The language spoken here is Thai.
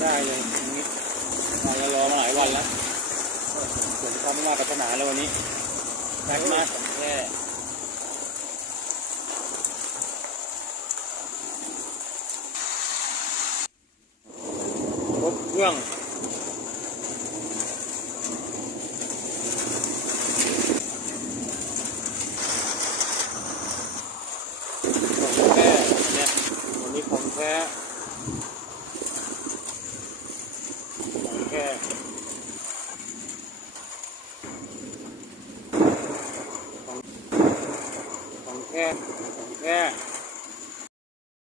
ได้เลยตรงนี้เรารอมาหลายวันแล้วเดี๋ยวจะทำมาปรารถนาแล้ววันนี้ได้ไหมแค่ครบเครื่องของแท้เนี่ยวันนี้ของแท้ของแท้ของแท้ของแท้